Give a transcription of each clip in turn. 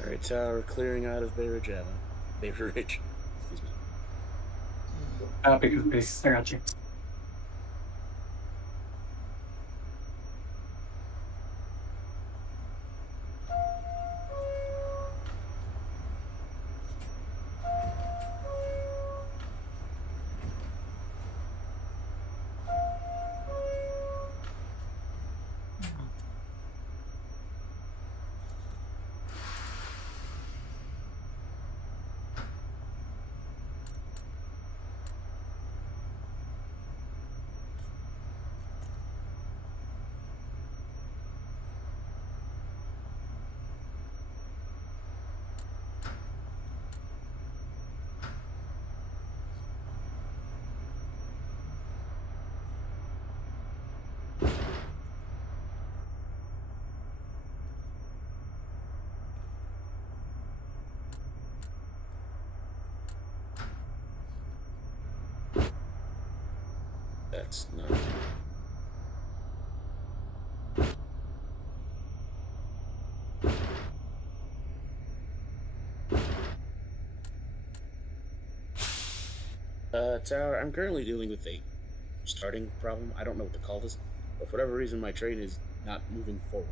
Alright, tower clearing out of Bay Ridge Avenue. Bay Ridge. Excuse me. Because I got you. That's not. Tower, I'm currently dealing with a starting problem. I don't know what to call this, but for whatever reason, my train is not moving forward.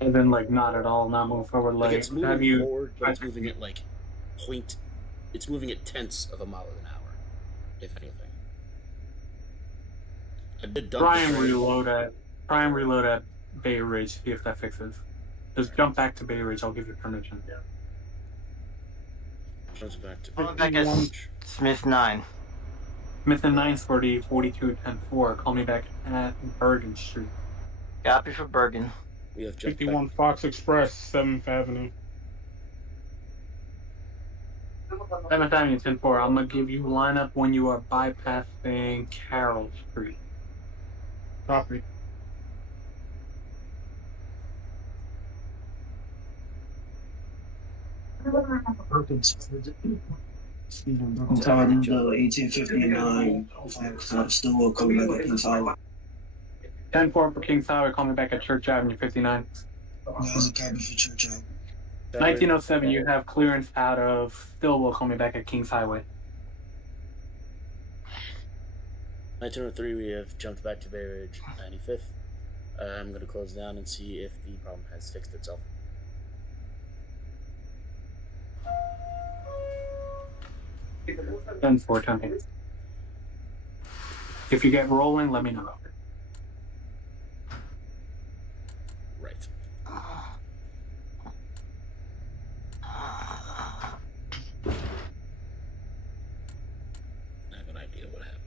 And then, like, not at all, not moving forward. Like, it's moving forward, but it's moving at like point. It's moving at tenths of a mile an hour, if anything. I did dump try and reload at Bay Ridge, see if that fixes. Just jump back to Bay Ridge, I'll give you permission. Yeah. Jumps back to back at Smith 9. Smith and 9's for the 4210-4. Call me back at Bergen Street. Copy for Bergen. We have 51 Fox Express, 7th Avenue. 7th Avenue 10-4. I'm gonna give you lineup when you are bypassing Carroll Street. Copy. Tower number 1859. Still will come back at Kings Highway. 10-4 for Kings Highway, call me back at Church Avenue 59. How's a copy for Church Avenue? 1907, you have clearance out of Stillwell, call me back at Kings Highway. 1903, we have jumped back to Bay Ridge 95th. I'm going to close down and see if the problem has fixed itself. Then 410. If you get rolling, let me know. Right. I have an idea what happened.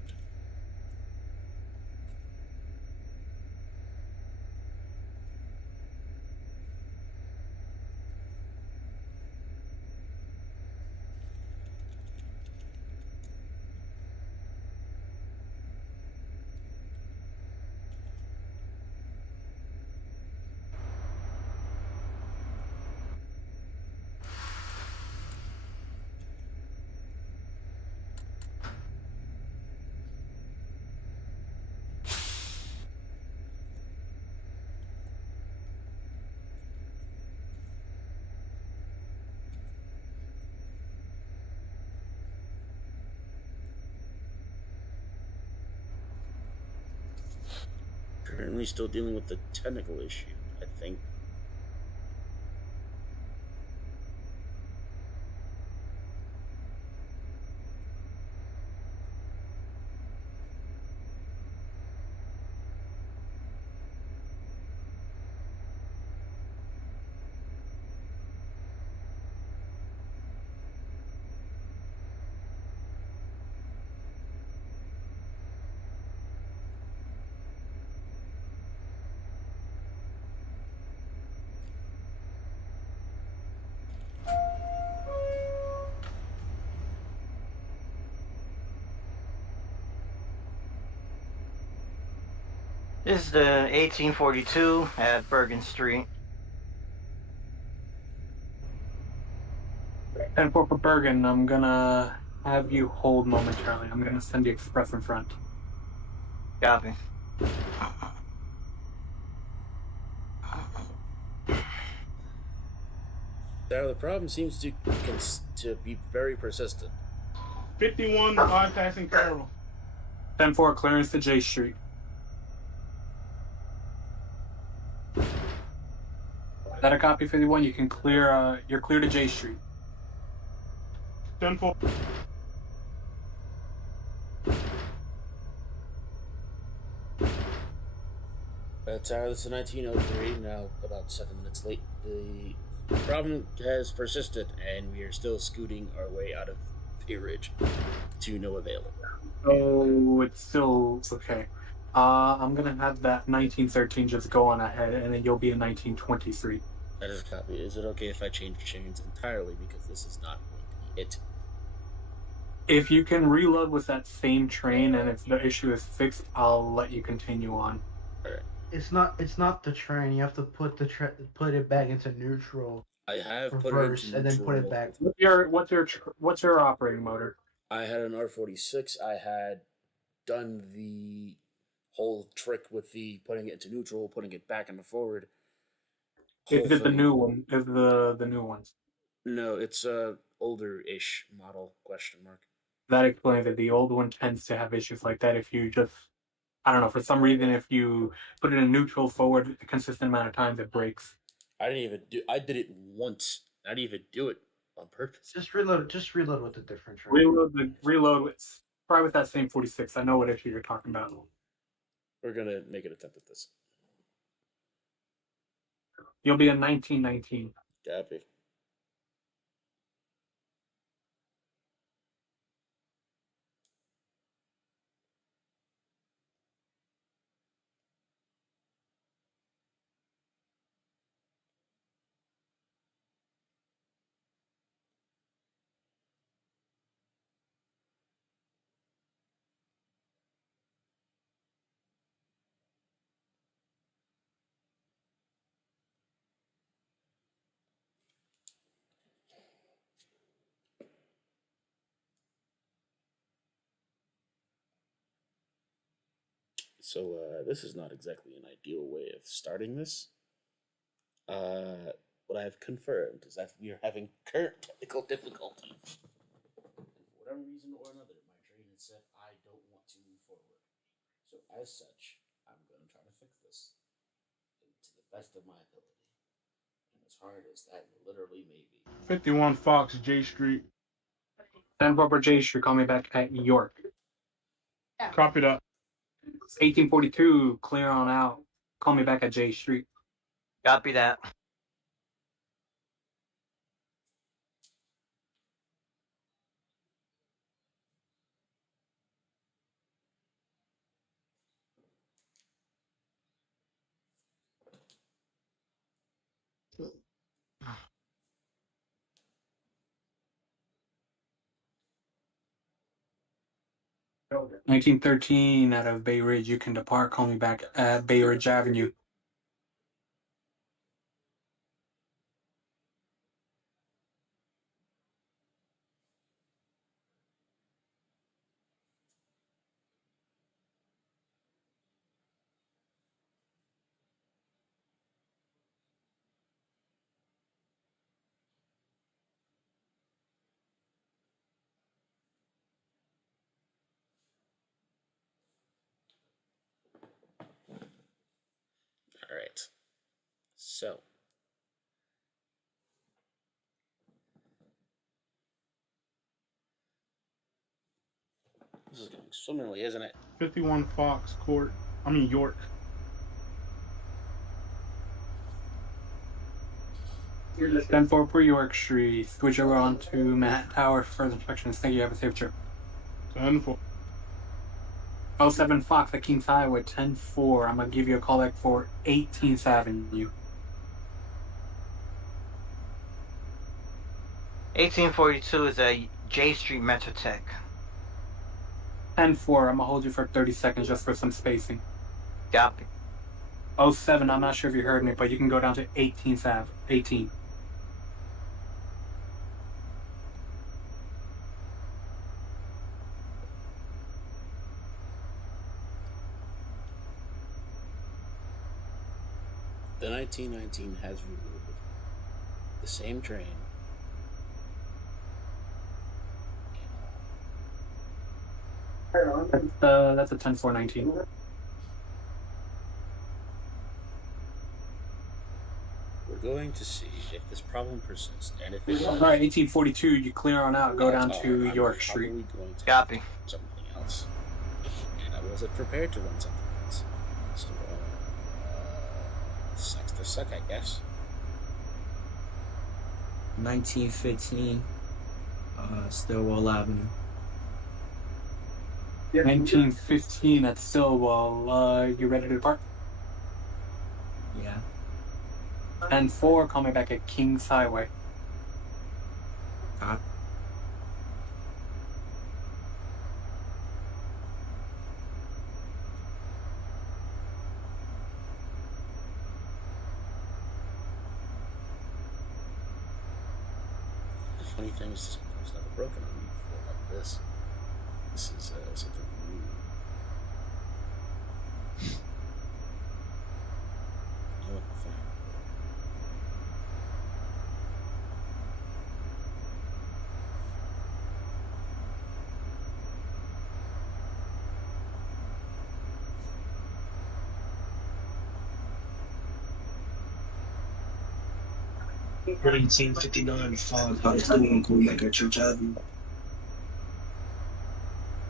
Currently still dealing with the technical issue, I think. This is the 1842 at Bergen Street. 10-4 for Bergen, I'm gonna have you hold momentarily. I'm gonna send the express in front. Copy. Now the problem seems to be very persistent. 51 bypassing Carroll. 10-4, clearance to J Street. Is that a copy, 51? You can clear, you're clear to J Street. 10-4. Tower, this is 1903, now about 7 minutes late. The problem has persisted, and we are still scooting our way out of Bay Ridge to no avail. Oh, it's still okay. I'm gonna have that 1913 just go on ahead, and then you'll be in 1923. That is a copy. Is it okay if I change chains entirely, because this is not going to be it? If you can reload with that same train, and if the issue is fixed, I'll let you continue on. Alright. It's not the train. You have to put put it back into neutral. I have put it Reverse into and then neutral put it back. What's your operating motor? I had an R46. I had done the whole trick with the putting it into neutral, putting it back into forward. Is it the new one? Is the new ones? No, it's a older-ish model, question mark. That explains it. The old one tends to have issues like that if you just, I don't know, for some reason, if you put it in neutral forward a consistent amount of times, it breaks. I did it once. I didn't even do it on purpose. Just reload with a different train. Reload with, try with that same 46. I know what issue you're talking about. We're gonna make an attempt at this. You'll be in 1919. Copy. So this is not exactly an ideal way of starting this. What I have confirmed is that we are having current technical difficulties. And for whatever reason or another, my train has said I don't want to move forward. So as such, I'm going to try to fix this to the best of my ability. And as hard as that literally may be. 51 Fox, J Street. 10 Barbara J Street, call me back at York. Copy that. 1842, clear on out. Call me back at J Street. Copy that. Oh, 1913 out of Bay Ridge. You can depart. Call me back at Bay Ridge Avenue. All right. So. This is going swimmingly, isn't it? 51 Fox, York. You're 10-4 per York Street. Switch over on to Manhattan Tower for further inspections. Thank you. Have a safe trip. 10-4. 07 Fox at Kings Highway, 10-4. I'm going to give you a call back for 18th Avenue. 1842 is a J Street Metrotech. 10-4. I'm going to hold you for 30 seconds just for some spacing. Copy. 07, I'm not sure if you heard me, but you can go down to 18th Ave. 18. The 1919 has reloaded. the same train. That's a 10-4-19. We're going to see if this problem persists, and if it All does. right, 1842. You clear on out. Go down to I'm York Street. probably going to Copy. have to run something else, and I wasn't prepared to run something else. So, sucks to suck, I guess. 1915, Stillwell Avenue. 1915 at Stillwell. You ready to depart? Yeah. 10-4. Call me back at Kings Highway. Copy. The funny thing is, this one's never broken on me before like this. This is something new. Oh, fine. In 1959, fog high school going back at Church Avenue.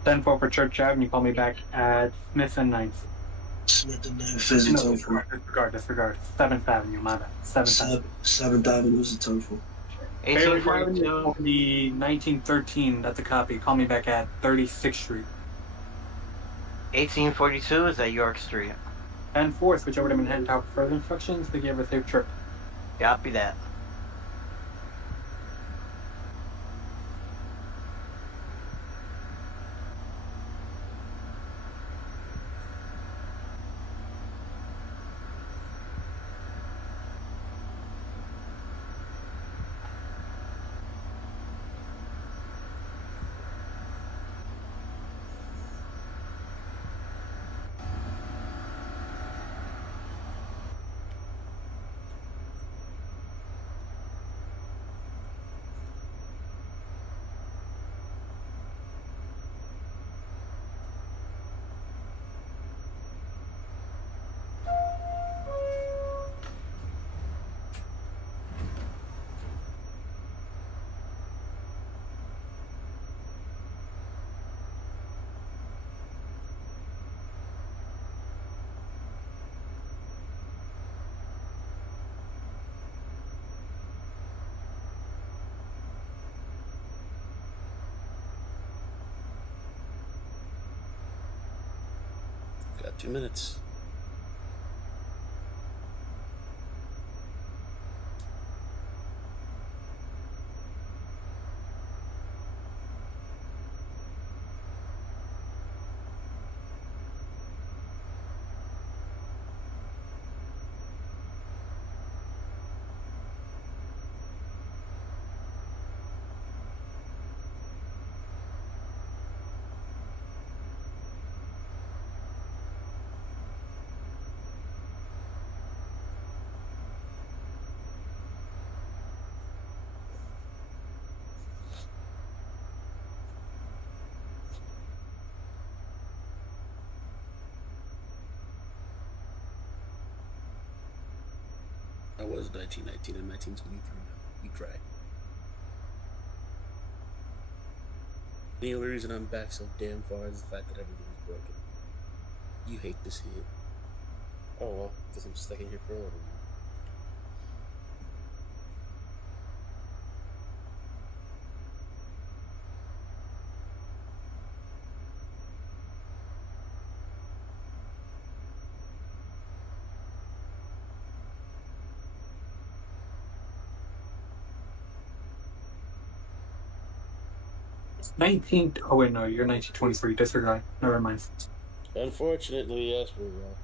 10-4 for Church Avenue. Call me back at Smith and 9th. Smith and 9th is a total. Disregard. 7th Avenue, my bad. 7th Avenue. 7th Avenue is a total. 1842. The 1913, that's a copy. Call me back at 36th Street. 1842 is at York Street. 10-4, switch over to Manhattan Tower for further instructions. Thank you. Have a safe trip. Copy that. Got 2 minutes. I was 1919 and 1923 now. You try. The only reason I'm back so damn far is the fact that everything is broken. You hate to see it. Oh well, guess I'm stuck in here for a little more. Oh wait, no, you're 1923. Disregard. Never mind. Unfortunately, yes, we will.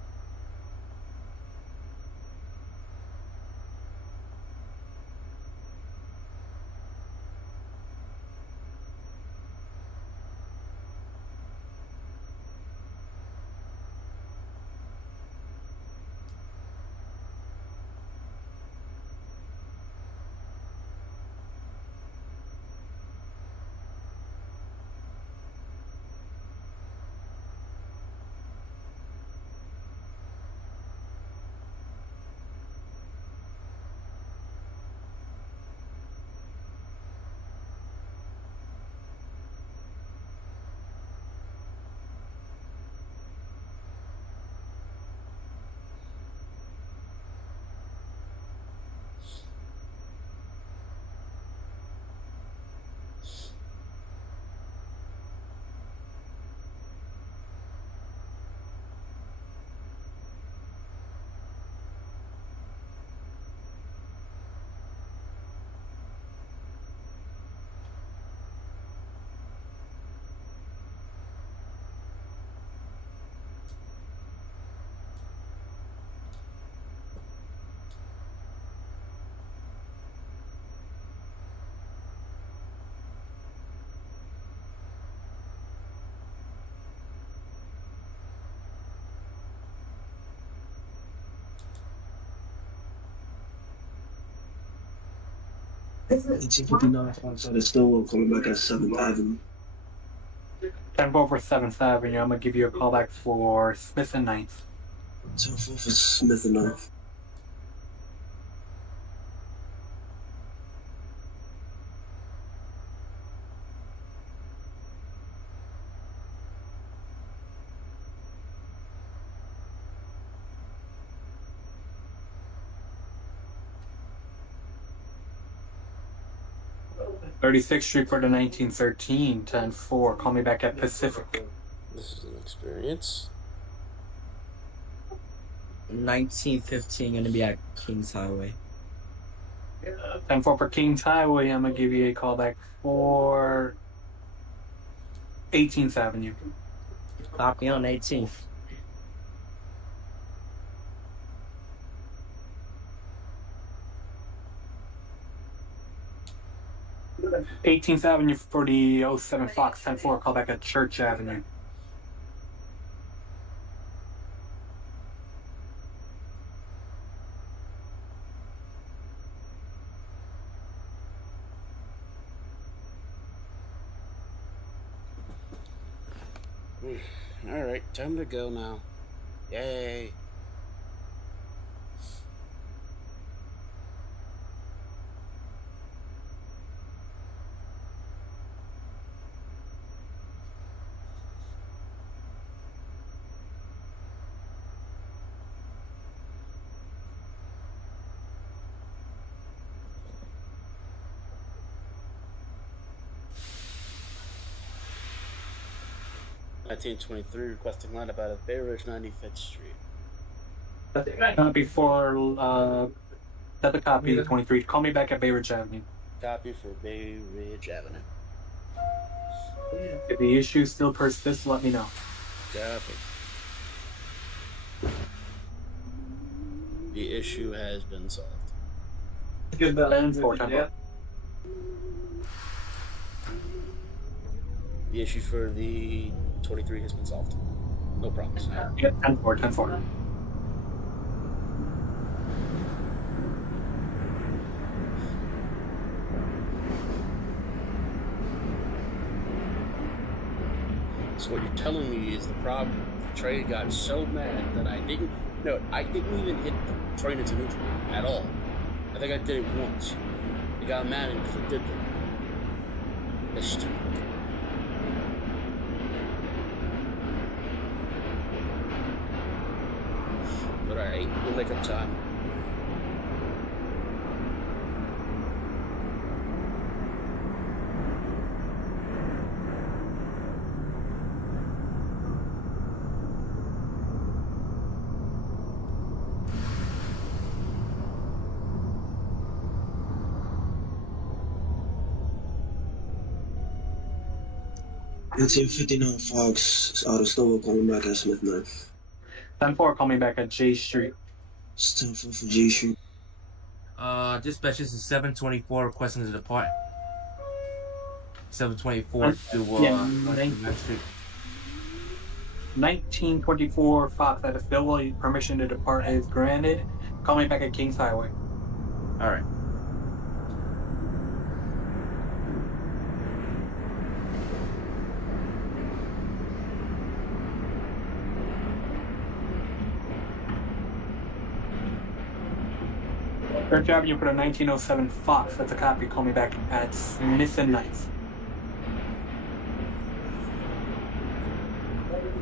1859 Fox out of Stillwell coming back at 7th Avenue. 10-4 for 7th Avenue. I'm gonna give you a call back for Smith and Ninth. 10-4 for Smith and 9th. Thirty-sixth Street for the 1913. 10-4. Call me back at Pacific. This is an experience. 1915 gonna be at Kings Highway. 10-4 for Kings Highway. I'm gonna give you a call back for 18th Avenue. Copy on 18th. Eighteenth Avenue for the 07 Fox. 10-4. Call back at Church Avenue. All right, time to go now. Yay! (1923) requesting line about at Bay Ridge 95th Street. Copy for that's a copy. 23. Call me back at Bay Ridge Avenue. Copy for Bay Ridge Avenue. If the issue still persists, let me know. Copy. The issue has been solved. Good balance. 4 10-4. The issue for the 23 has been solved. No problems. Yep, 10-4, 10-4. So what you're telling me is the problem. The train got so mad that I didn't even hit the train into neutral at all. I think I did it once. It got mad because it did that. That's stupid. But alright, we'll make up time. (1859 Fox out of Stillwell coming back at Smith 9th. 10-4. Call me back at J Street. 10-4 for J Street. Dispatch, this is 724 requesting to depart. 724 to Max Street. 1924 Fox at Stillwell. Permission to depart is granted. Call me back at Kings Highway. All right. Church Avenue for the 1907 Fox. That's a copy. Call me back at Smith and Ninth.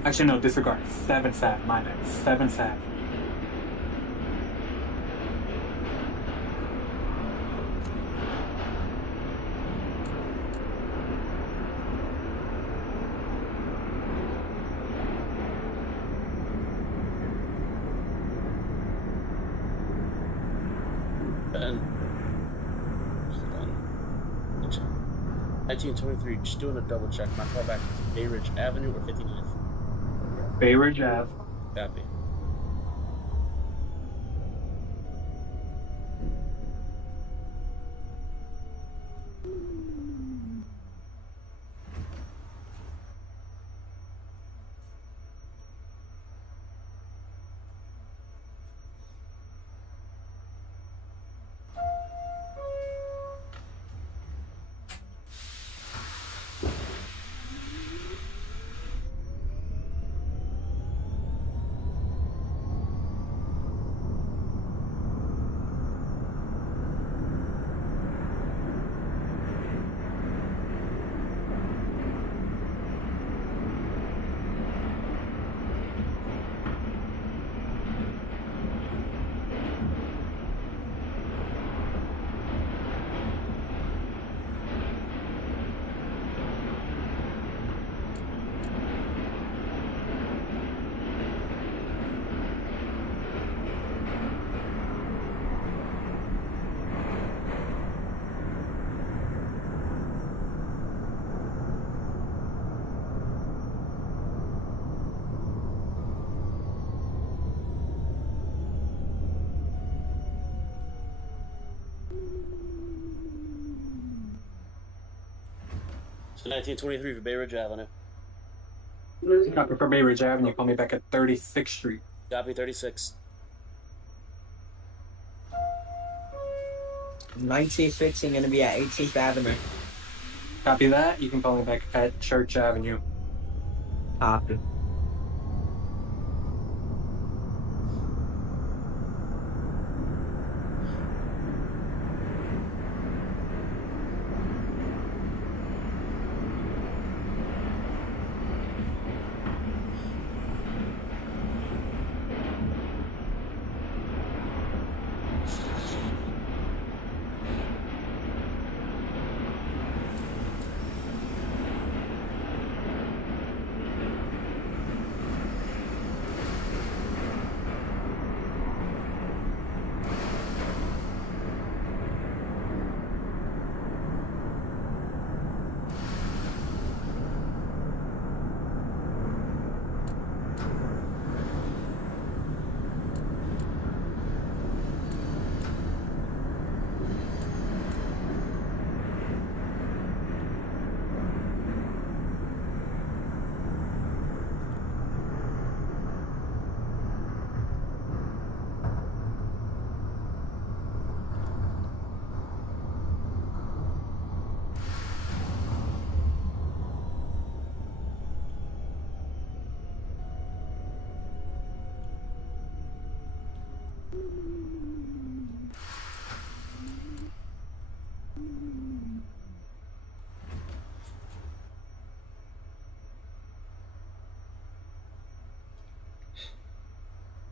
Actually, no, disregard. 7th Ave, my bad. 7th Ave. And 1923, just doing a double check. My callback is Bay Ridge Avenue or 59th. Bay Ridge Ave. Copy. 1923 for Bay Ridge Avenue. Copy for Bay Ridge Avenue. Call me back at 36th Street. Copy 36. 1915 gonna be at 18th Avenue. Copy that. You can call me back at Church Avenue. Copy.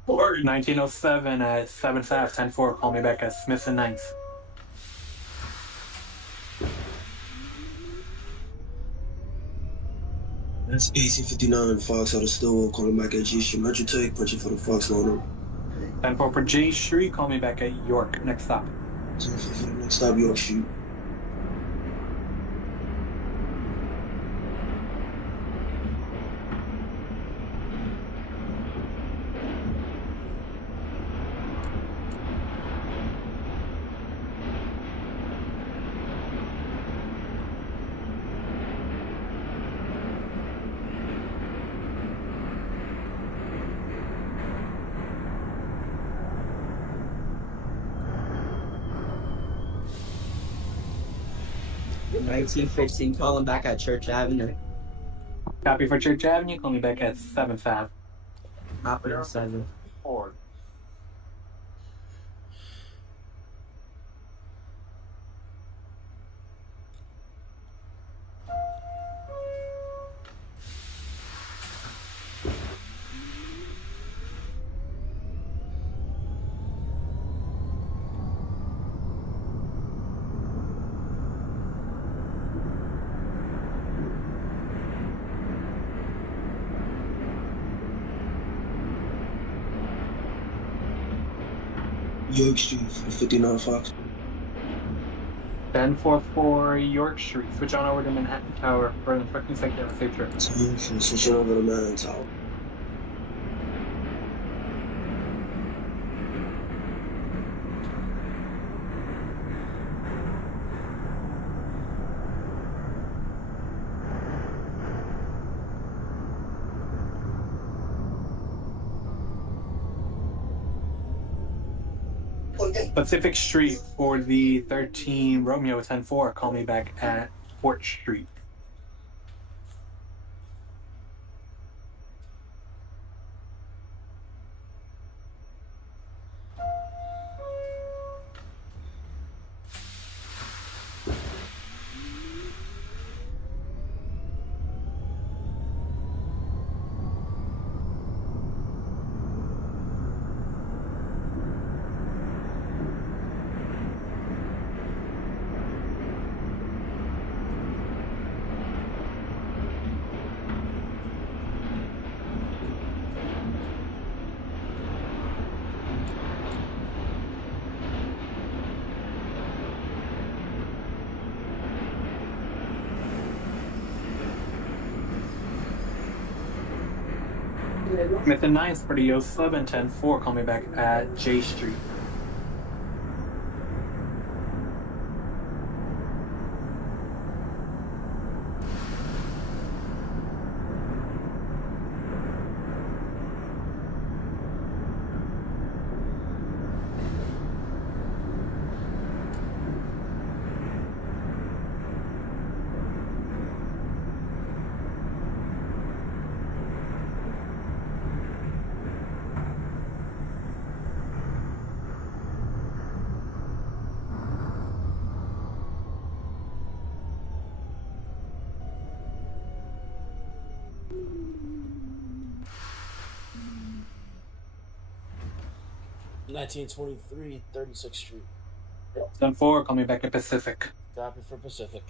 Or 1907 at 7th Ave, 10-4. Call me back at Smith and 9th. That's 1859 Fox out of Stillwell, calling back at G Street. Metro Take, punching for the Fox line. 10-4 for J Street. Call me back at York. Next stop. 10-4 for the next stop, York Street. In 1915, calling back at Church Avenue. Copy for Church Avenue. Call me back at 7th Ave. Copy on 7. 4. York Street for the 59 Fox. 10-4 for York Street. Switch on over to Manhattan Tower for an instructing sector. Have a safe trip. 10-4, switching over to Manhattan Tower. Pacific Street for the 13 Romeo 10-4. Call me back at Port Street. Smith and 9th for the 07-10-4. Call me back at J Street. (1923) 36th Street. 10-4, call me back at Pacific. Copy for Pacific.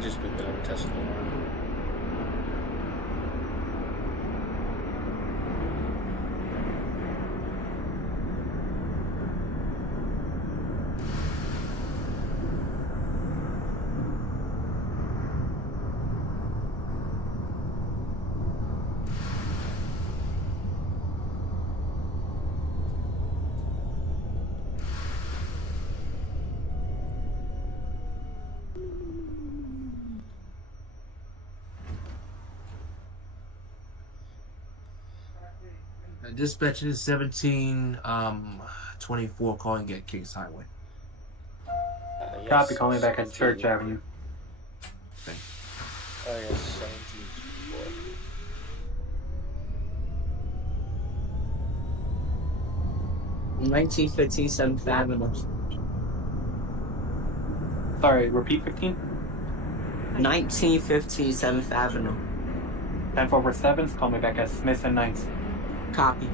Just be better Tesla. Dispatch is 1724 calling at Kings Highway. Yes. Copy, call me back at Church Avenue. Thank you. Oh yes, 1724. 1915 7th Avenue. Sorry, repeat 15? 1915 7th Avenue. 10-4 for 7th, call me back at Smith and 9th. Copy.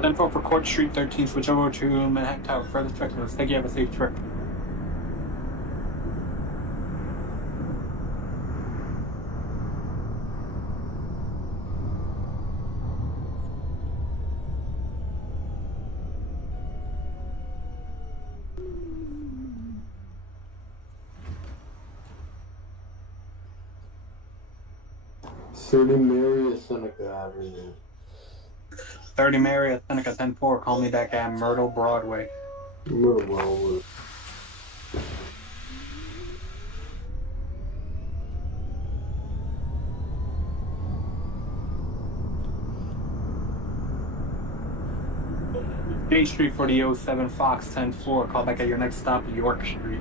Then for Court Street 13, switch over to Manhattan Tower. Further directions. Thank you. Have a safe trip. Seneca Avenue. 30 Marriott, Seneca 10-4. Call me back at Myrtle, Broadway. Myrtle, Broadway. J Street for the 07 Fox 10-4. Call back at your next stop, York Street.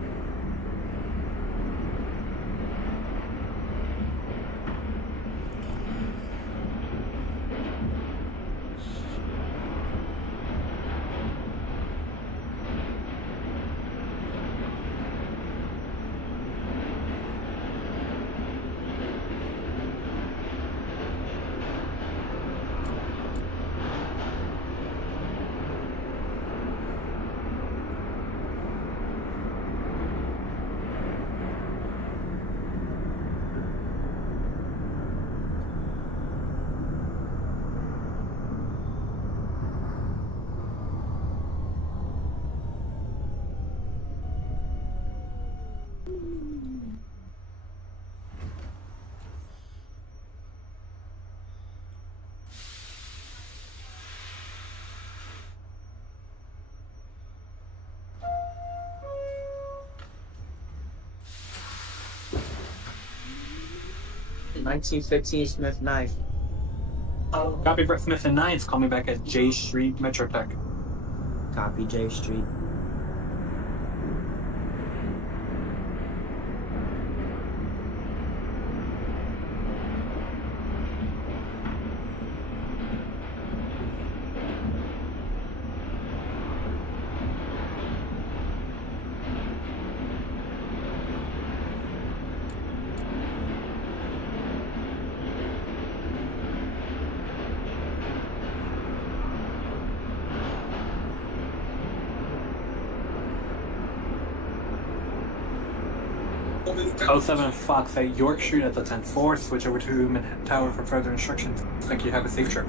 In 1915 Smith Knife. Copy for Smith and 9th. Call me back at J Street, Metrotech. Copy J Street. 07 Fox at York Street at the 10-4. Switch over to Manhattan Tower for further instructions. Thank you. Have a safe trip.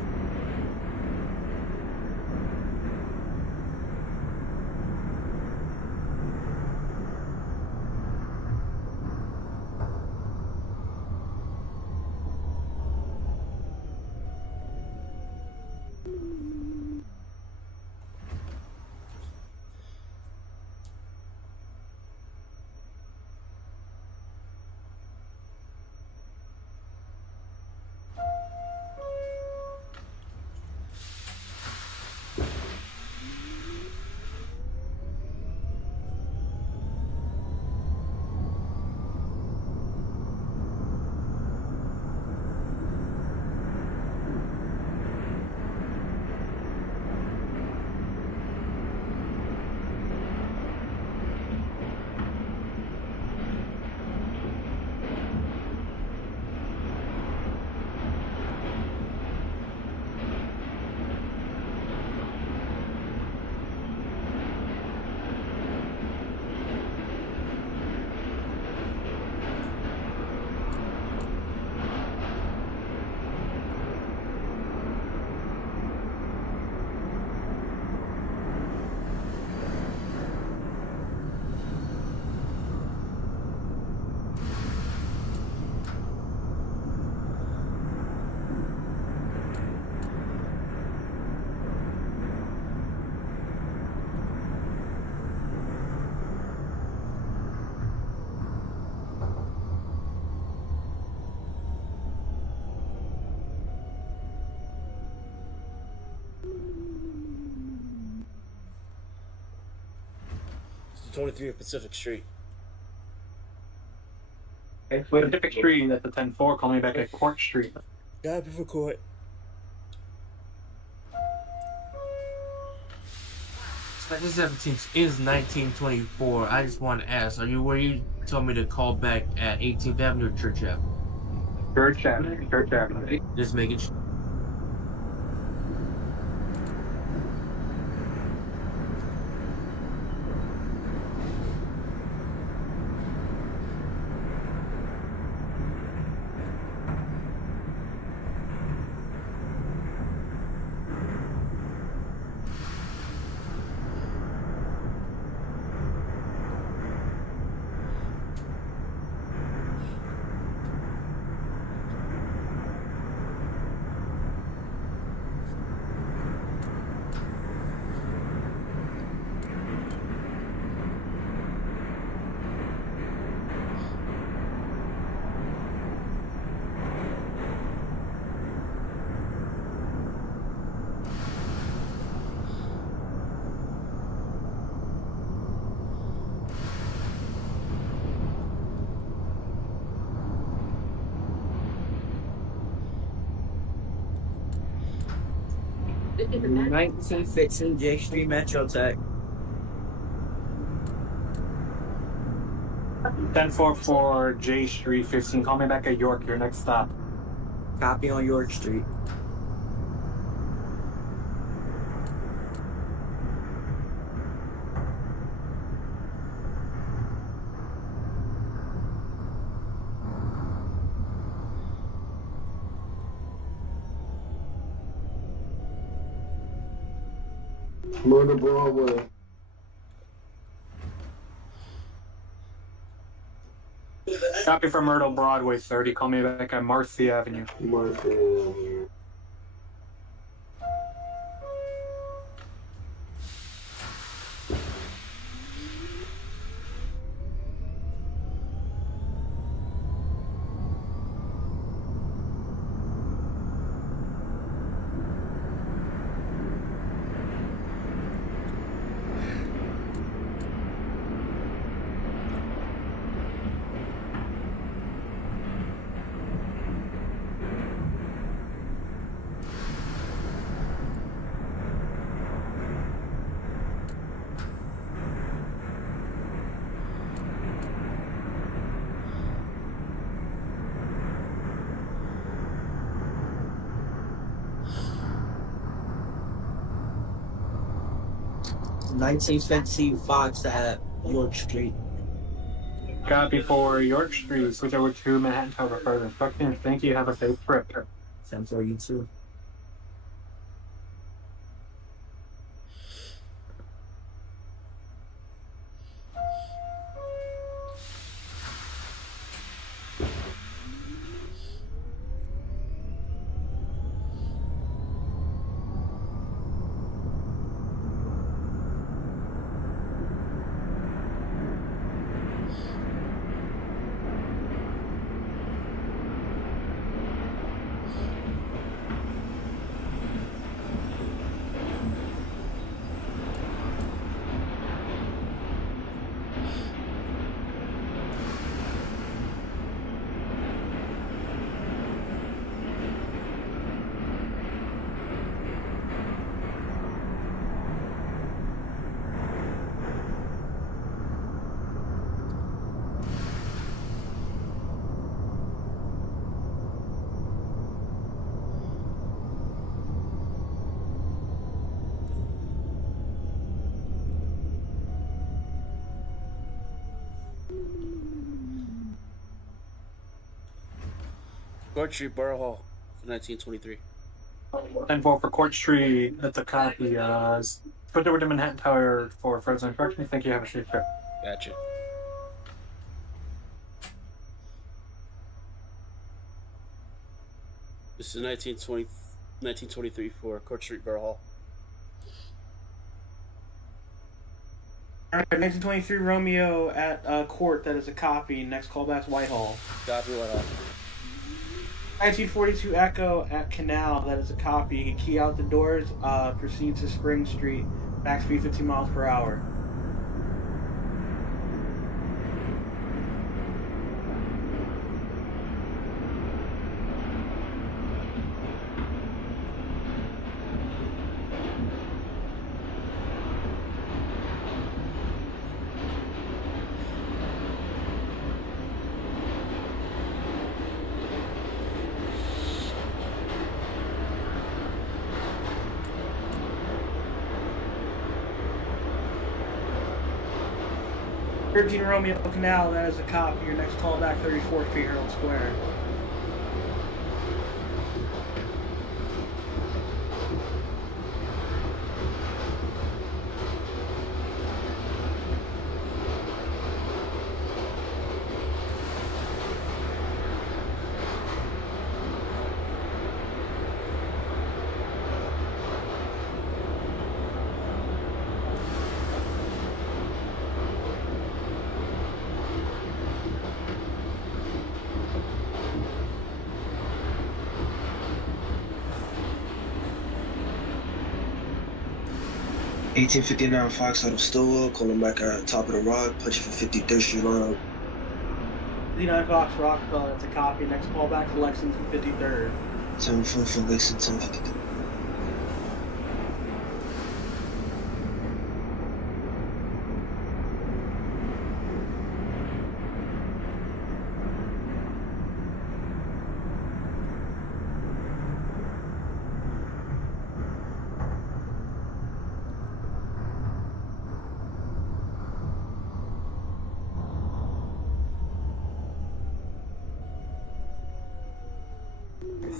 It's the 23 of Pacific Street. Okay, so Pacific Street at the 10-4. Call me back at Court Street. Got before court. Special 17 is 1924. I just want to ask, are you where you told me to call back at 18th Avenue or Church Ave? Church Avenue. Church Avenue. Just making sure. This is 1915 J Street Metro Tech. 1044 J Street 15. Call me back at York. Your next stop. Copy on York Street. Myrtle, Broadway. Copy from Myrtle, Broadway 30. Call me back at Marcy Avenue. Marcy Avenue. Nineteen 15 Fox at York Street. Copy for York Street. Switch over to Manhattan Tower for further instructions. Thank you. Have a safe trip. 10-4, you too. Court Street, Borough Hall, 1923. 10-4 for Court Street. That's a copy. Switch over to Manhattan Tower for further instructions. Thank you. Have a safe trip. Gotcha. This is 1923 for Court Street, Borough Hall. All right, 1923 Romeo at Court. That is a copy. Next callback's Whitehall. Copy, Whitehall. 1942 Echo at Canal. That is a copy. You can key out the doors. Proceed to Spring Street. Max speed 15 miles per hour. Romeo Canal, that is a copy. Your next callback, 34th Street, Herald Square. $18.59 Fox out of Stillwell, calling back at top of the rock, punching for 53rd Street Road. 59 Fox Rockefeller, that's a copy. Next callback to Lexington 53rd. 10-4 for Lexington 53rd.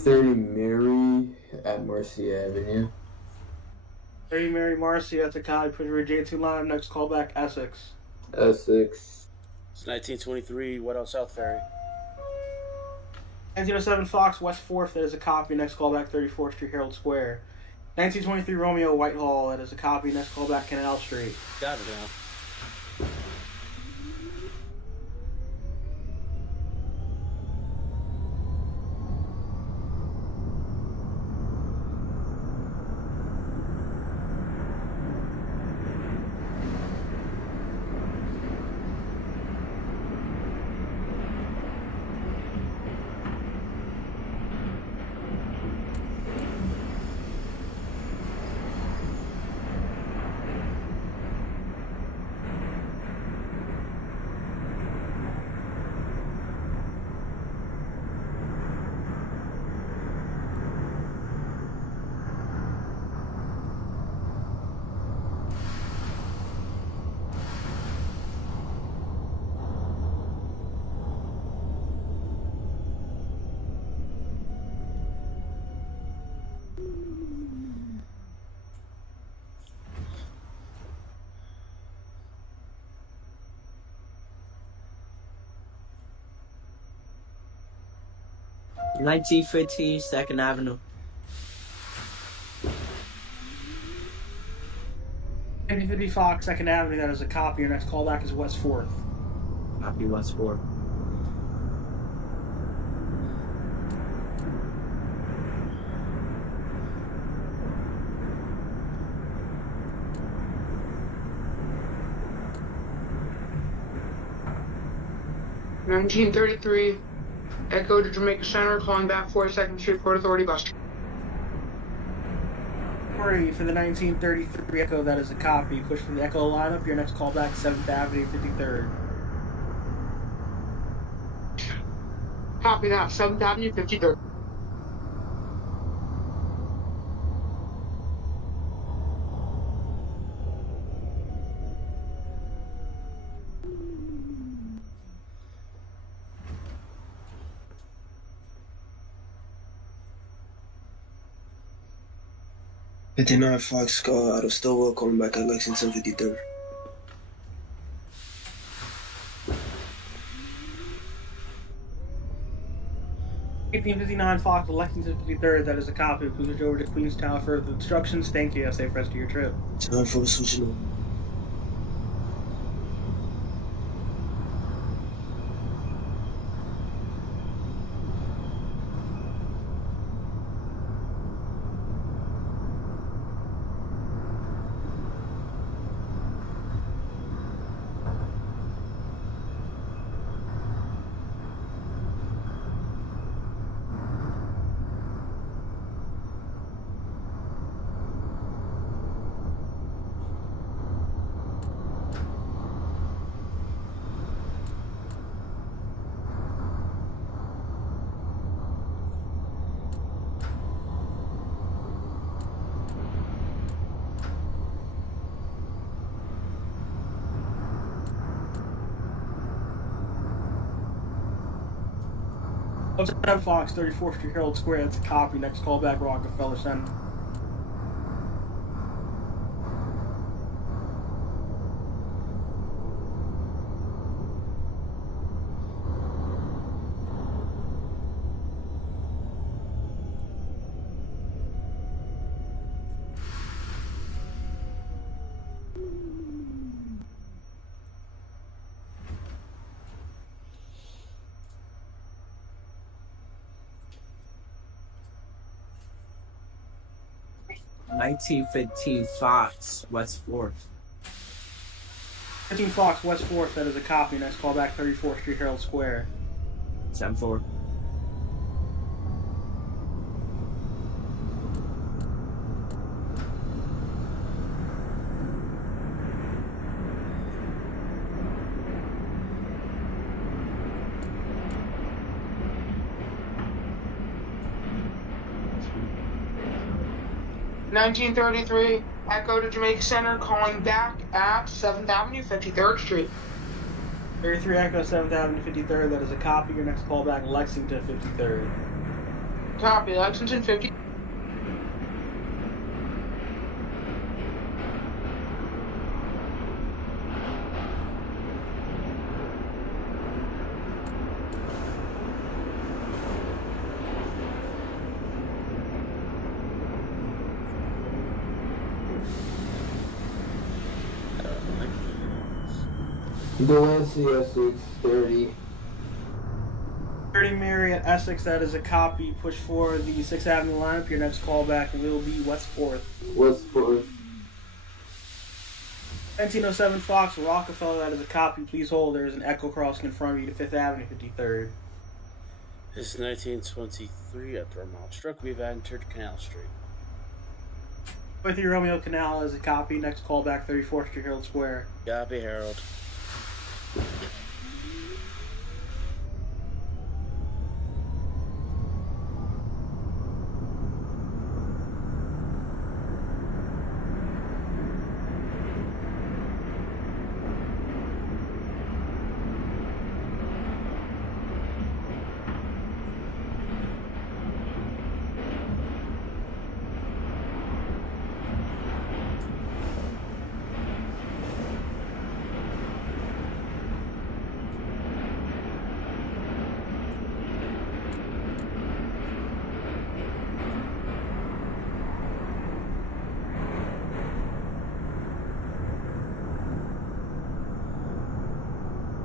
Mary at Marcy Avenue. 30 Mary Marcy, that's a copy. Put your J2 line. Next callback, Essex. Essex. It's 1923 Whitehall South Ferry. 1907 Fox West 4th, that is a copy. Next callback, 34th Street, Herald Square. 1923 Romeo Whitehall, that is a copy. Next callback, Canal Street. Got it now. $19.15 Second Avenue. 1950 Fox, 2nd Avenue, that is a copy. Your next callback is West 4th. Copy West 4. $19.33 Echo to Jamaica Center, calling back 42nd Street, Port Authority bus. Sorry for the 1933 Echo, that is a copy. Push from the Echo lineup. Your next callback, 7th Avenue, 53rd. Copy that, 7th Avenue, 53rd. '59 Fox out of Stowell, calling back at Lexington 53rd. $18.59 Fox, Lexington 53rd, that is a copy. Please switch over to Queenstown for further instructions. Thank you. Have a safe rest of your trip. Time for switching over. Upside Fox, 34th Street, Herald Square, that's a copy. Next callback, Rockefeller Center. $19.15 Fox West 4th. 15 Fox, West 4th, that is a copy. Next callback, 34th Street, Herald Square. 10-4. $19.33 Echo to Jamaica Center, calling back at 7th Avenue, 53rd Street. 33 Echo, 7th Avenue, 53rd, that is a copy. Your next callback, Lexington 53rd. Copy, Lexington 50. Delancey Essex 30. 30 Marriott Essex, that is a copy. Push for the 6th Avenue lineup. Your next callback will be West 4th. West 4th. 1907 Fox, Rockefeller, that is a copy. Please hold. There is an Echo crossing in front of you to 5th Avenue, 53rd. This is 1923 after a mild stroke. We've entered Canal Street. With your Romeo Canal as a copy. Next callback, 34th Street, Herald Square. Copy, Harold.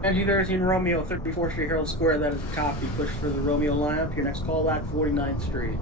1913 Romeo, 34th Street, Herald Square. That is a copy. Push for the Romeo lineup. Your next callback, 49th Street.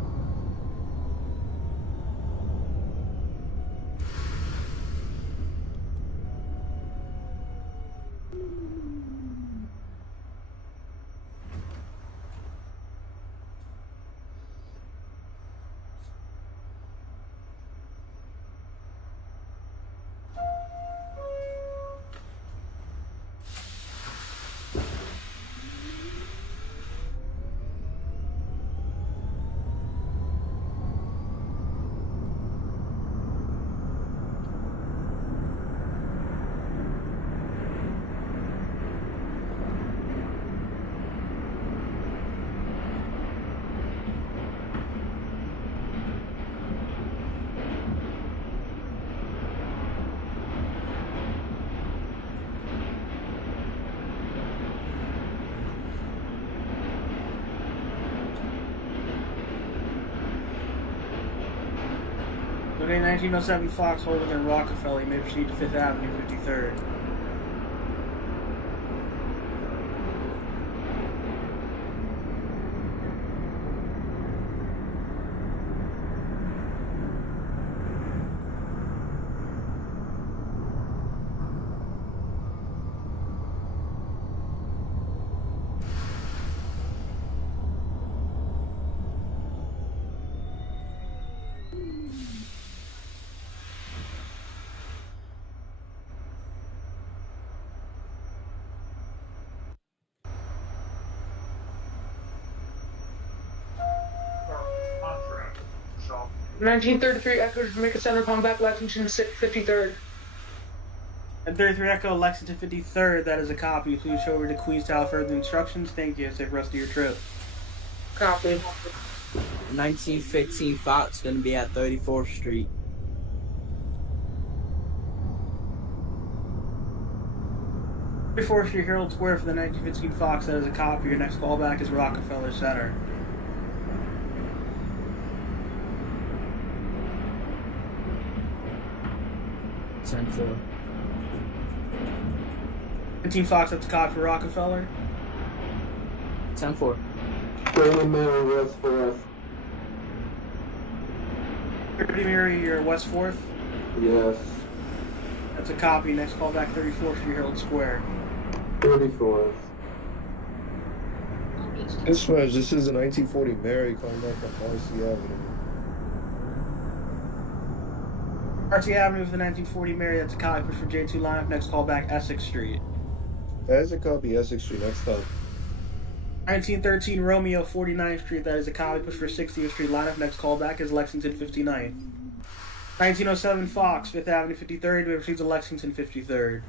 Today, 1907 Fox Holden and Rockefeller. You may proceed to 5th Avenue, 53rd. Contract. 1933 Echo Jamaica Center, come back Lexington 53rd. And 33 Echo, Lexington 53rd. That is a copy. Please show over to Queenstown for further instructions. Thank you. Safe rest of your trip. Copy. 1915 Fox gonna be at 34th Street. Before Street, Herald Square for the 1915 Fox. That is a copy. Your next callback is Rockefeller Center. Ten four. 15 Fox, that's a copy for Rockefeller. 10-4. Brandon Miller, West 4th. 30 Mary, you're West 4th. Yes. That's a copy. Next callback, 34th Street, Herald Square. 34th. Dispatch, this is a 1940 Mary calling back from RC Avenue. RT Avenue for the 1940 Mary, that's a copy. Push for J2 lineup. Next callback, Essex Street. That is a copy, Essex Street, next stop. 1913 Romeo, 49th Street. That is a copy. Push for 60th Street lineup. Next callback is Lexington 59th. 1907 Fox, 5th Avenue 53rd. We proceed to Lexington 53rd.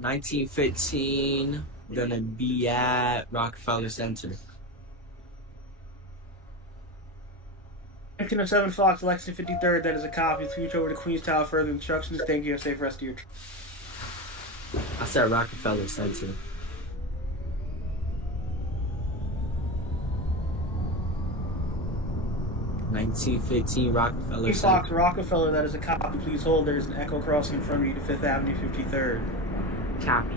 $19.15, gonna be at Rockefeller Center. 1907 Fox, Lexington 53rd. That is a copy. Please over to Queenstown for further instructions. Thank you. Have a safe rest of your trip. I said Rockefeller Center. $19.15 Rockefeller Center. Fox, Rockefeller. That is a copy. Please hold. There is an Echo crossing in front of you to 5th Avenue 53rd. Copy.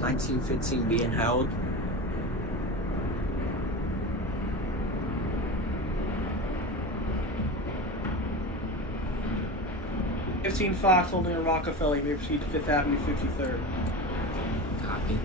$19.15 being held. $15 Fox holding in Rockefeller. You may proceed to 5th Avenue, 53rd. Copy.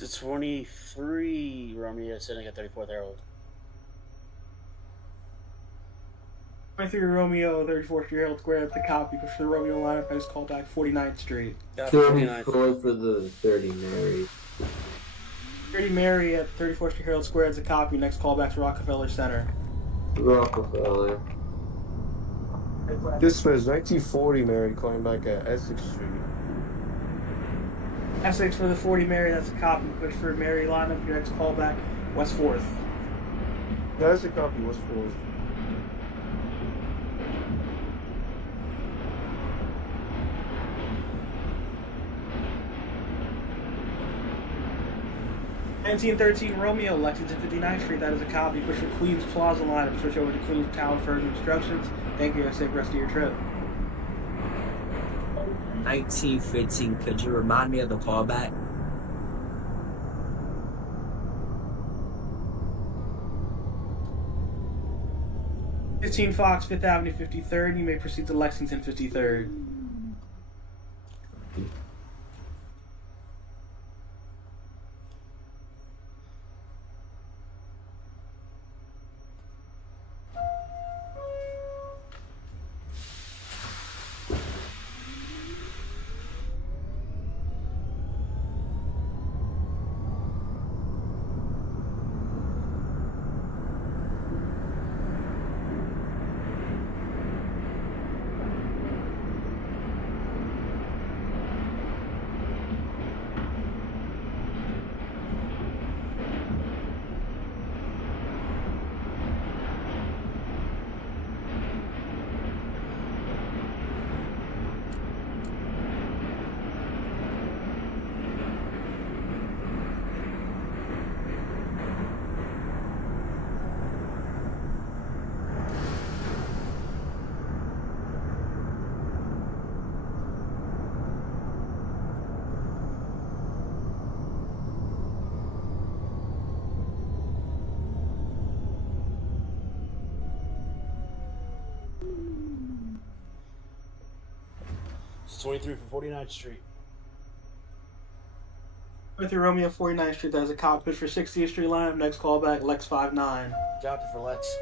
It's 23 Romeo sitting at 34th Herald. 23 Romeo, 34th Street, Herald Square at the copy. Push for the Romeo lineup. Next call back, 49th Street. 34 for the 30 Mary. 30 Mary at 34th Street, Herald Square as a copy. Next call back to Rockefeller Center. Rockefeller. This was 1940 Mary calling back at Essex Street. Essex for the 40 Mary, that's a copy. Push for Mary lineup. Your next call back, West 4th. That's a copy, West 4th. $19.13 Romeo, Lexington 59th Street, that is a copy. Push for Queens Plaza lineup. Switch over to Queens Tower for further instructions. Thank you. Have a safe rest of your trip. 19.15. Could you remind me of the callback? $15 Fox, 5th Avenue, 53rd. You may proceed to Lexington, 53rd. It's 23 for 49th Street. 23 Romeo, 49th Street, that is a cop. Push for 60th Street lineup. Next call back, Lex 59. Dropped it for Lex.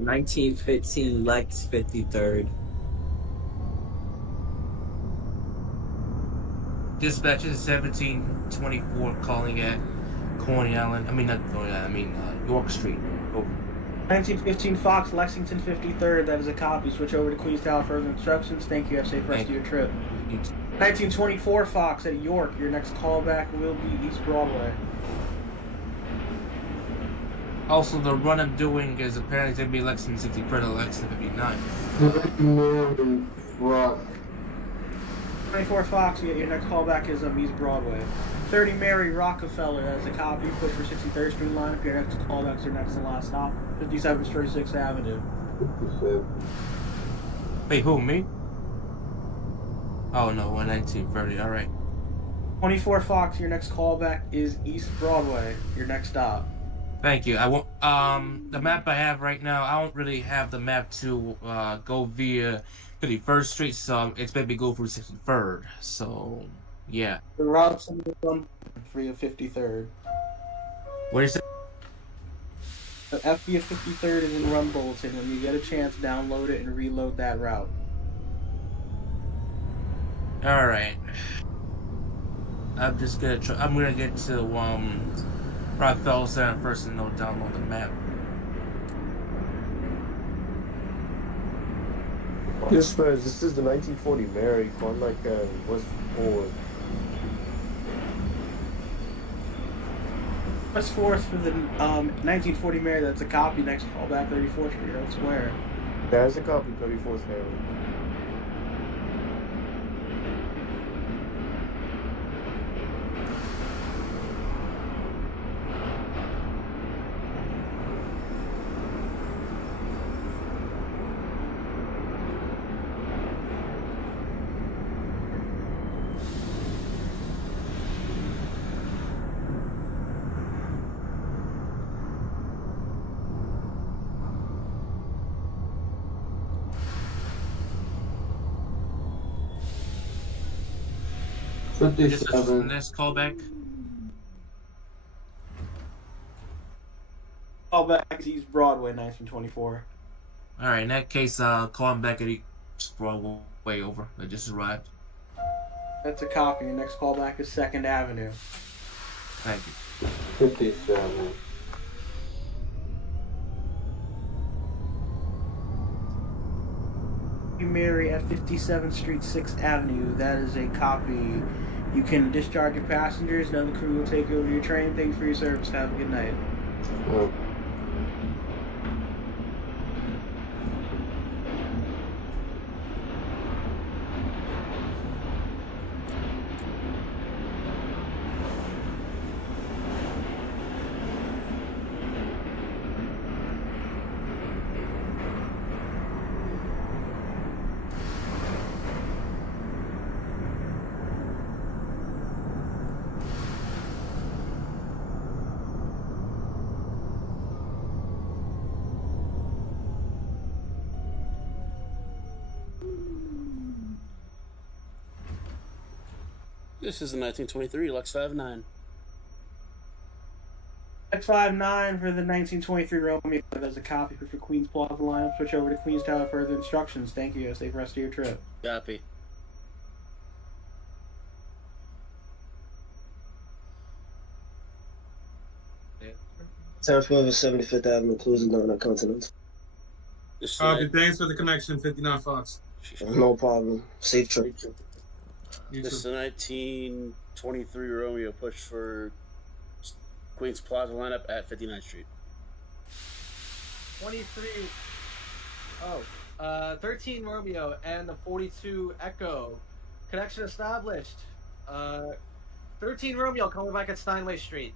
$19.15 Lex 53rd. Dispatch is 1724 calling at Coney Island. I mean, not Coney Island, York Street. Over. 1915 Fox, Lexington 53rd, that is a copy. Switch over to Queens Tower for further instructions. Thank you. Have a safe rest of your trip. 1924 Fox at York. Your next callback will be East Broadway. Also, the run I'm doing is apparently going to be Lexington 60 per Lexington 59. Rock. 24 Fox, your next callback is East Broadway. 30 Mary Rockefeller, that is a copy. Push for 63rd Street line. If your next callbacks are next to last stop. 57 Street 6th Avenue. 57. Wait, who, me? Oh no, 1930, alright. 24 Fox, your next callback is East Broadway, your next stop. Thank you. I won't, the map I have right now, I don't really have the map to go via 51st Street, so it's maybe go through 63rd. So, yeah. The route's in the run for your 53rd. What is it? The FV of 53rd is in Run Bulletin. When you get a chance, download it and reload that route. Alright. I'm just gonna try. I'm gonna get to Rockefeller Center first and download the map. Yes, Spurs, this is the 1940 Mary, on like West Forward. West 4th for the 1940 Mary, that's a copy. Next callback, 34th Street, Earl Square. There's a copy, 34th Mary. This is the next callback. Callback is East Broadway, 1924. Alright, in that case, call him back at East Broadway over. I just arrived. That's a copy. Your next callback is 2nd Avenue. Thank you. 57. Mary at 57th Street, 6th Avenue. That is a copy. You can discharge your passengers. Another crew will take over your train. Thanks for your service. Have a good night. This is the 1923 Lux 59. X59 for the 1923 Romeo. There's a copy for Queens Plaza lineup. Switch over to Queens Tower for further instructions. Thank you. Safe rest of your trip. Copy. Tower 12 is 75th Avenue, closing down at Continental. Thanks for the connection, 59 Fox. No problem. Safe trip. This is the 1923 Romeo. Push for Queens Plaza lineup at 59th Street. 23. 13 Romeo and the 42 Echo. Connection established. 13 Romeo coming back at Steinway Street.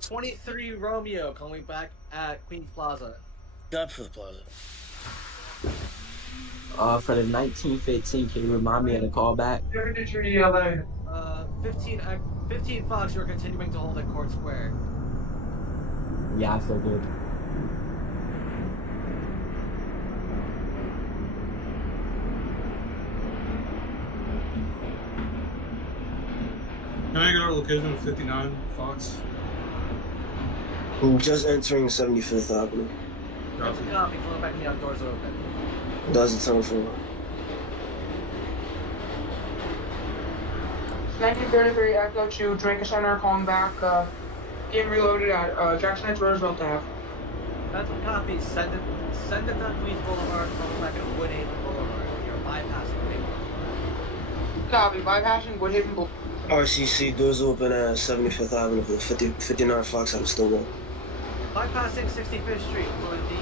23 Romeo coming back at Queens Plaza. God for the plaza. For the 1915, can you remind me of the callback? 15 Fox, you're continuing to hold at Court Square. Yeah, I feel good. Can I get our location of 59 Fox? I'm just entering 75th Avenue. That's a copy. Flow back in the outdoors open. That's the time for 1933 Echo to Jamaica Center, calling back. Game reloaded at Jackson Heights Roosevelt Ave. That's a copy. Send it down Queens Boulevard, calling back at Woodhaven Boulevard. You're bypassing me. Copy. Bypassing Woodhaven Boulevard. RCC, doors open at 75th Avenue for the 59 Fox. I'm still going. Bypassing 65th Street for the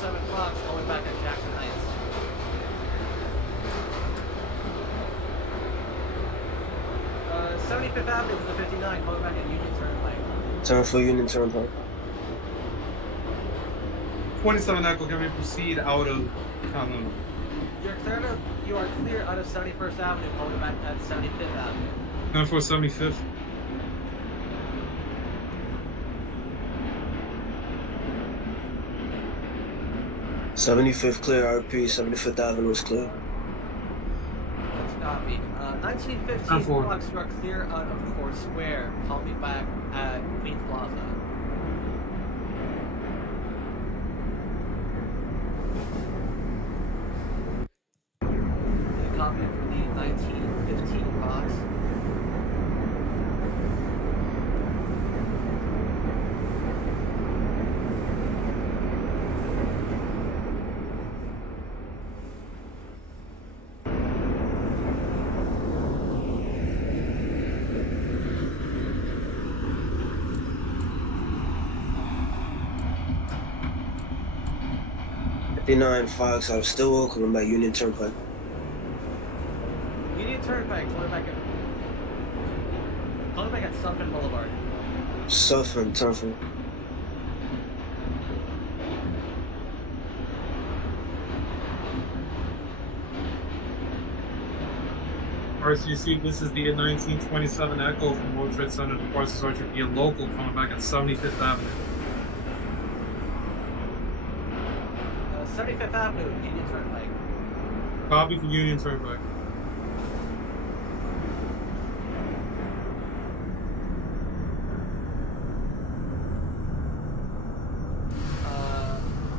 07 Fox, going back at Jackson Heights. 75th Avenue for the 59, coming back at Union Turnpike. Turn for Union Turnpike. 27 Echo, can we proceed out of Continental? You are clear out of 71st Avenue, coming back at 75th Avenue. 94 75th. '75th clear, RP, 75th Avenue is clear. That's copy. 1915 Fox, you are clear out of Court Square. Call me back at Queens Plaza. A copy for the 1915 Fox. '59 Fox out of Stillwell, coming back Union Turnpike. Union Turnpike, coming back at Suffolk Boulevard. Suffolk, Turnpike. RCC, this is the 1927 Echo from World Trade Center to Parsons Orchard via local, coming back at 75th Avenue. 75th Avenue, Union Turnpike. Copy for Union Turnpike.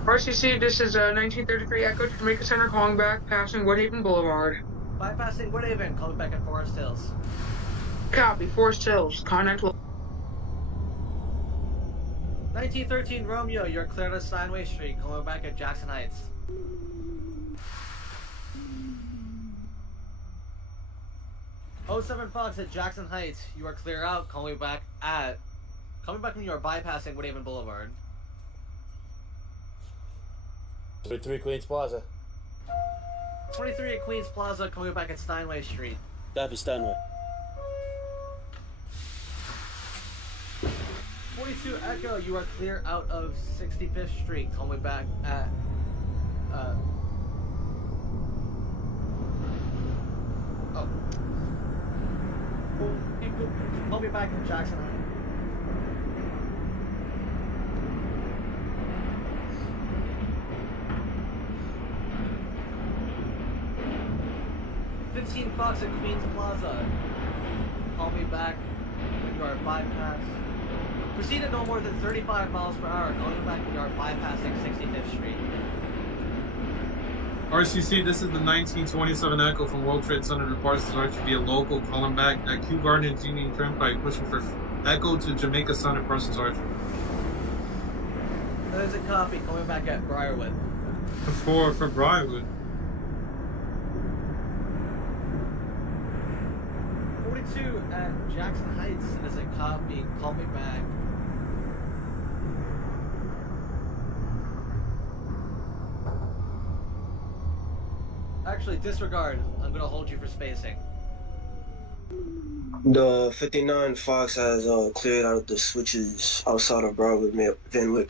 RCC, this is 1933 Echo to Jamaica Center, calling back, passing Woodhaven Boulevard. Bypassing Woodhaven, coming back at Forest Hills. Copy, Forest Hills, connect. 1913 Romeo, you're clear to Steinway Street, coming back at Jackson Heights. '07 Fox at Jackson Heights, you are clear out, coming back when you are bypassing Woodhaven Boulevard. 23 Queens Plaza. 23 at Queens Plaza, coming back at Steinway Street. Copy, Steinway. 42 Echo, you are clear out of 65th Street, coming back at I'll be back in Jackson Heights. Fox at Queens Plaza. Call me back when you are bypass. Proceed at no more than 35 miles per hour. Call me back when you are bypassing 65th Street. RCC, this is the 1927 Echo from World Trade Center to Parsons Orchard via local, calling back at Kew Gardens Union Turnpike, pushing for Echo to Jamaica Center, Parsons Orchard. That is a copy. Coming back at Briarwood. For Briarwood. 42 at Jackson Heights. That is a copy. Call me back. Actually, disregard. I'm gonna hold you for spacing. The 59 Fox has cleared out the switches outside of Broadway, Van Wyck.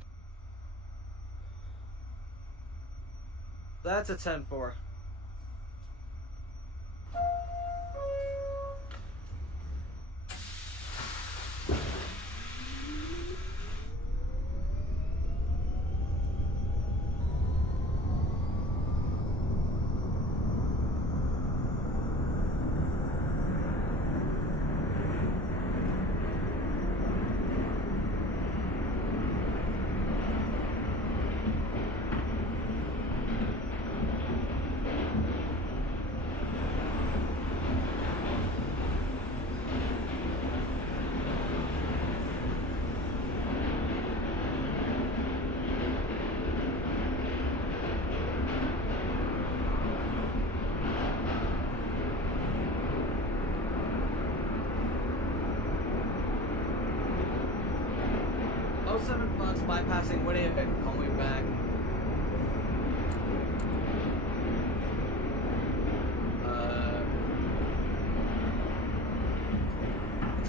That's a 10-4. Bypassing Woodhaven, call me back.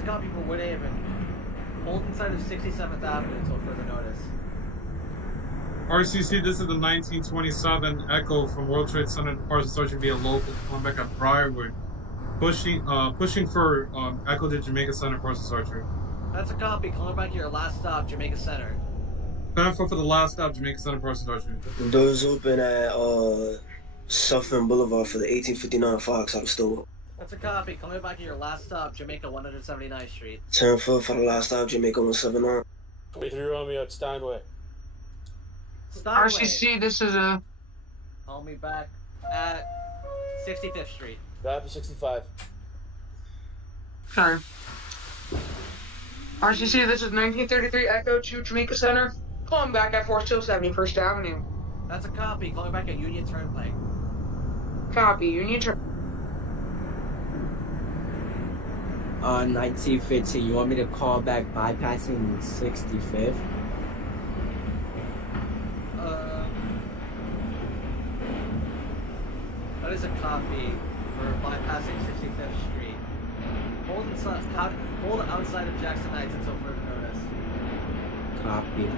a copy for Woodhaven. Hold inside of 67th Avenue until further notice. RCC, this is the 1927 Echo from World Trade Center to Parsons Archer via local, calling back at Briarwood. Pushing for Echo to Jamaica Center, Parsons Archer. That's a copy. Calling back to your last stop, Jamaica Center. 10-4 for the last stop, Jamaica Center, Parsons Archer. Doors open at Suffern Boulevard for the 1859 Fox out of Stillwell. That's a copy. Coming back to your last stop, Jamaica 179th Street. 10-4 for the last stop, Jamaica 179. 23 Romeo at Steinway. Steinway. RCC, this is a... Call me back at 65th Street. Drive to 65. Sorry. RCC, this is 1933 Echo to Jamaica Center. Calling back at 470 First Avenue. That's a copy. Calling back at Union Turnpike. Copy. Union Turnpike. 1915. You want me to call back bypassing 65th? That is a copy for bypassing 65th Street. Hold outside of Jackson Heights until further notice. Copy.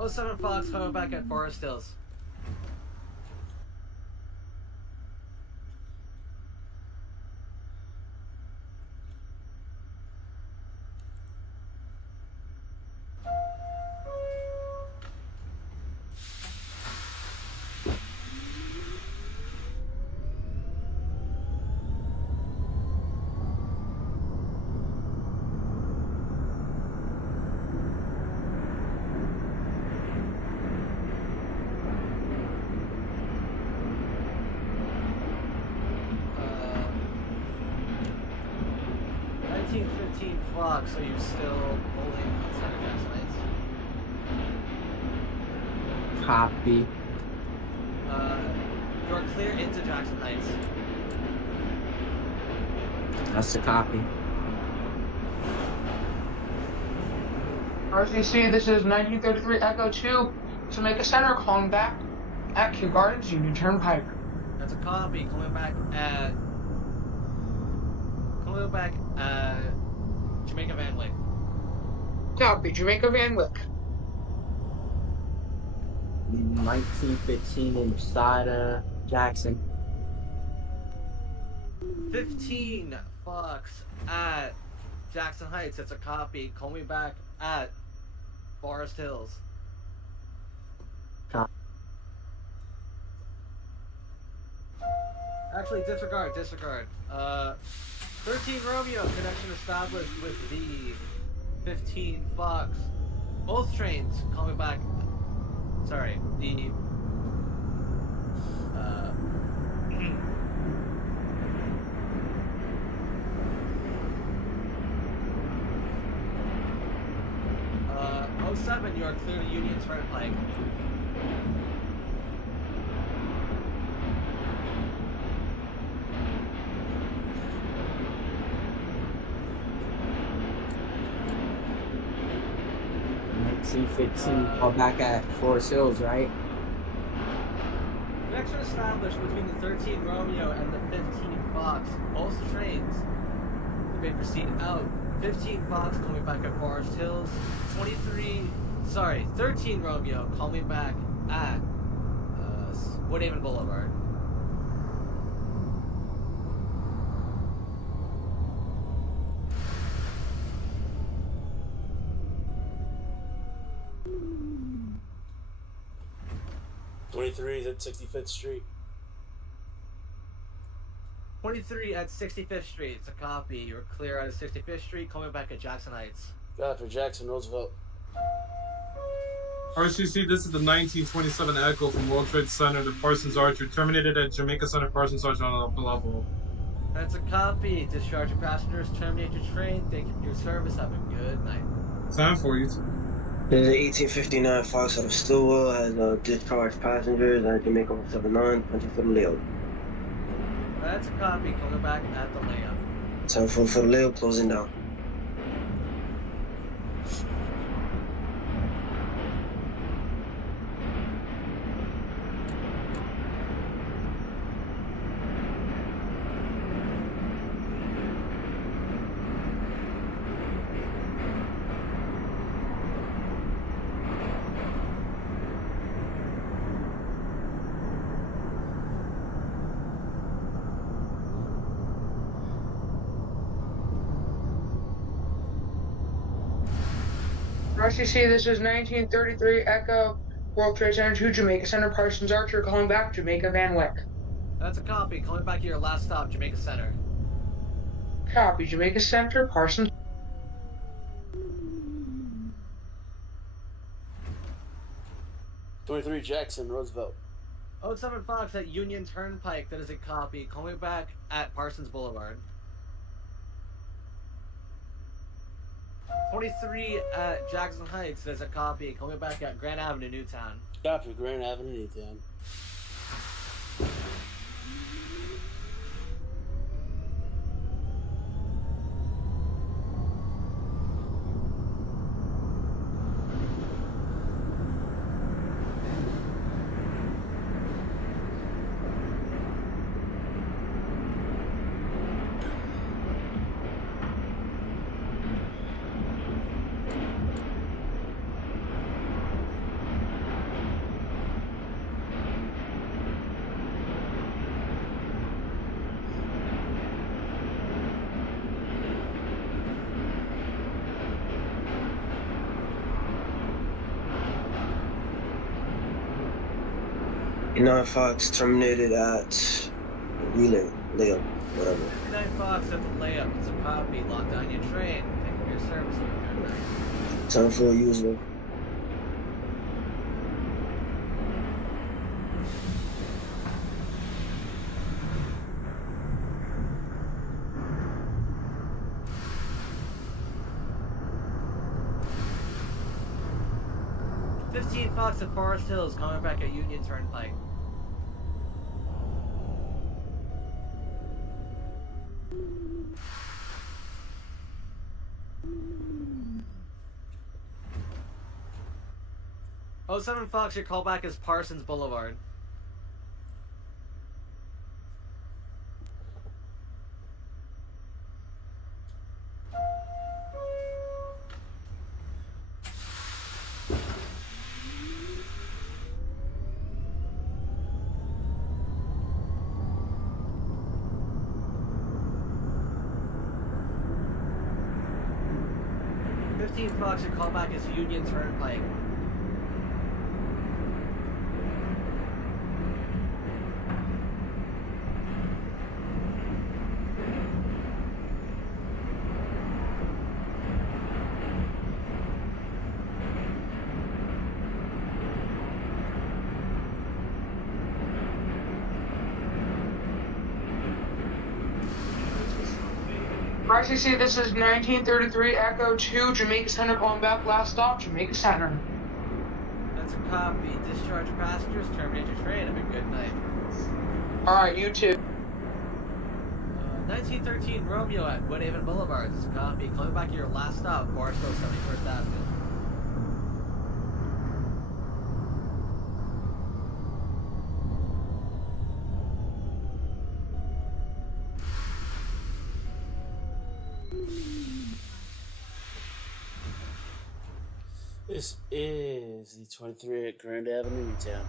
Oh, 07 Fox coming back at Forest Hills. Fox, so you're still holding outside of Jackson Heights? Copy. You're clear into Jackson Heights. That's the copy. RCC, this is 1933 Echo 2, Jamaica Center, calling back at Kew Gardens, Union Turnpike. That's a copy, coming back at Jamaica Van Wyck. Copy, Jamaica Van Wyck. 1915 inside Jackson. 15 Fox at Jackson Heights. It's a copy. Call me back at Forest Hills. Copy. Actually, disregard. 13 Romeo, connection established with the 15 Fox. Both trains, call me back. Sorry, the 07, you are clear to Union Turnpike. C15, call back at Forest Hills, right? Connection established between the 13 Romeo and the 15 Fox. Both trains may proceed out. 15 Fox, call me back at Forest Hills. 13 Romeo, call me back at Woodhaven Boulevard. Is at 65th Street. 23 at 65th Street. It's a copy. You're clear out of 65th Street. Coming back at Jackson Heights. Got for Jackson Roosevelt. RCC, this is the 1927 Echo from World Trade Center to Parsons Archer, terminated at Jamaica Center, Parsons Archer on the upper level. That's a copy. Discharge your passengers, terminate your train. Thank you for your service. Have a good night. 1042. There's an 1859 Fox out of Stillwell, has discharged passengers at Jamaica 179, punching for the layout. That's a copy. Coming back at the layout. 10-4 for the layout, closing down. RCC, this is 1933 Echo, World Trade Center 2, Jamaica Center, Parsons Archer, calling back, Jamaica Van Wyck. That's a copy. Coming back to your last stop, Jamaica Center. Copy, Jamaica Center, Parsons. '23 Jackson, Roosevelt. 07 Fox at Union Turnpike. That is a copy. Coming back at Parsons Boulevard. 23 at Jackson Heights. There's a copy. Coming back at Grand Avenue, Newtown. Copy, Grand Avenue, Newtown. Nine Fox terminated at Relay, layout, whatever. 59 Fox at the layout. It's a copy. Lock down your train. Thank you for your service. Have a good night. Time for a usual. Fox at Forest Hills, coming back at Union Turnpike. Oh, 07 Fox, your callback is Parsons Boulevard. Fox, your callback is Union Turnpike. RCC, this is 1933 Echo 2, Jamaica Center, calling back, last stop, Jamaica Center. That's a copy. Discharge passengers, terminate your train. Have a good night. Alright, you too. 1913 Romeo at Woodhaven Boulevard. That's a copy. Coming back to your last stop, Forest Hill, 71st Avenue. This is the 23 at Grand Avenue, Newtown.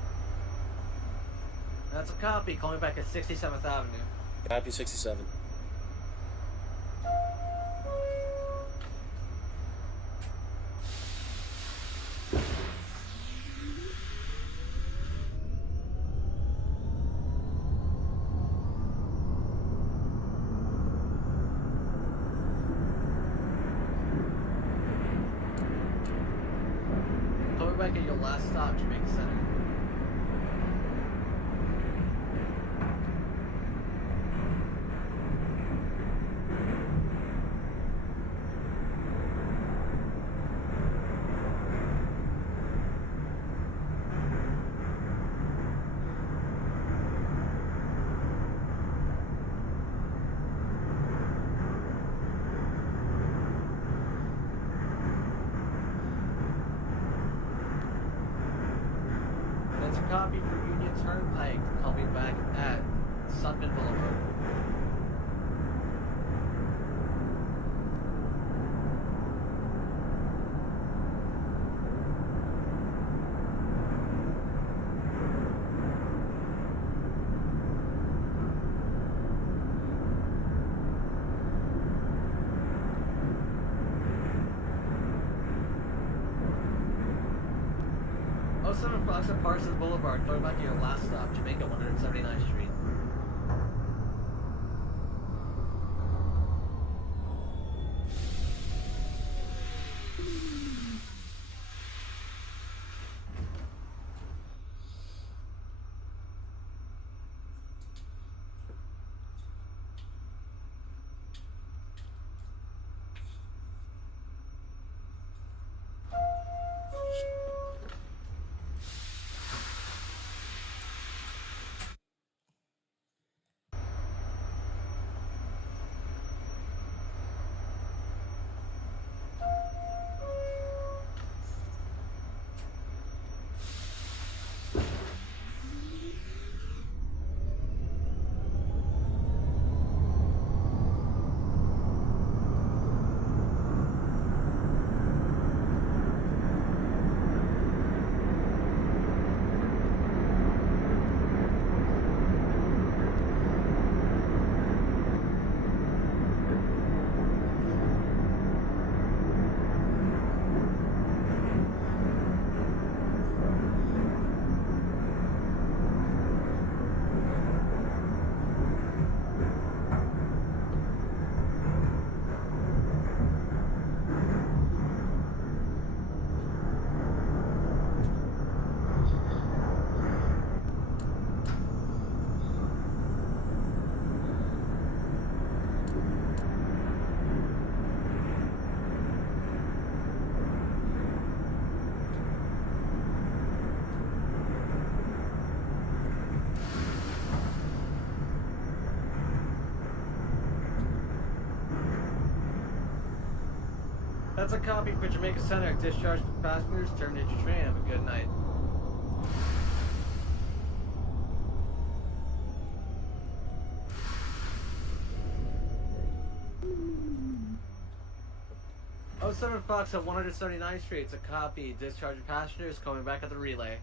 That's a copy. Calling back at 67th Avenue. Copy 67. Back at your last stop, Jamaica Center. copy for Union Turnpike. Call me back at Sutton Boulevard. Fox at Parsons Boulevard, going back to your last stop, Jamaica 179th Street. That's a copy for Jamaica Center. Discharge the passengers, terminate your train. Have a good night. Oh, 07 Fox at 179th Street. It's a copy. Discharge your passengers, coming back at the relay.